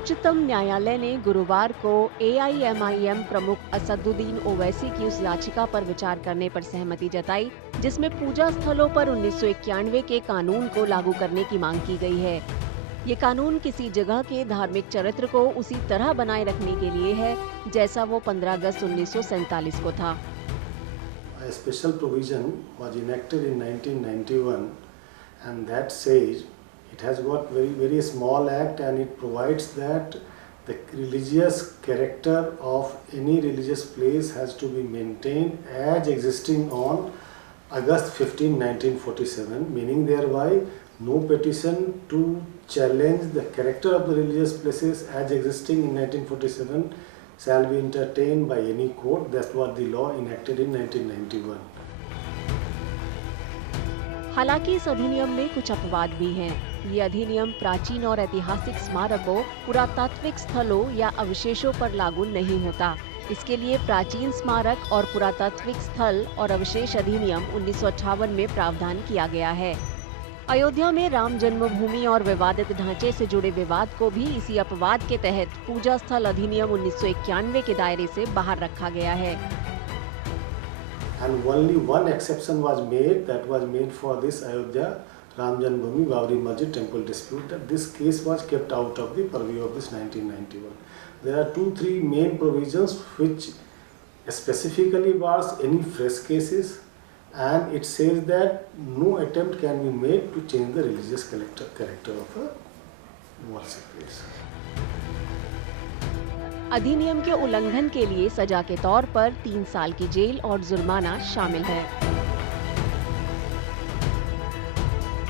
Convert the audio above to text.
उच्चतम न्यायालय ने गुरुवार को एआईएमआईएम प्रमुख असदुद्दीन ओवैसी की उस याचिका पर विचार करने पर सहमति जताई जिसमें पूजा स्थलों पर 1991 के कानून को लागू करने की मांग की गई है। ये कानून किसी जगह के धार्मिक चरित्र को उसी तरह बनाए रखने के लिए है जैसा वो 15 अगस्त 1947 को था। A special provision was enacted in 1991 and that says it has got very small act and it provides that the religious character of any religious place has to be maintained as existing on August 15, 1947, meaning thereby no petition to challenge the character of the religious places as existing in 1947 shall be entertained by any court. That's what the law enacted in 1991. हालांकि इस अधिनियम में कुछ अपवाद भी हैं। ये अधिनियम प्राचीन और ऐतिहासिक स्मारकों, पुरातात्विक स्थलों या अवशेषों पर लागू नहीं होता। इसके लिए प्राचीन स्मारक और पुरातात्विक स्थल और अवशेष अधिनियम 1958 में प्रावधान किया गया है। अयोध्या में राम जन्मभूमि और विवादित ढांचे से जुड़े विवाद को भी इसी अपवाद के तहत पूजा स्थल अधिनियम 1991 के दायरे से बाहर रखा गया है। And only one exception was made, that was made for this Ayodhya Ram Janmabhoomi Babri Masjid temple dispute. That this case was kept out of the purview of this 1991. There are 2-3 main provisions which specifically bars any fresh cases, and it says that no attempt can be made to change the religious character of a worship place. अधिनियम के उल्लंघन के लिए सजा के तौर पर 3 साल की जेल और जुर्माना शामिल है।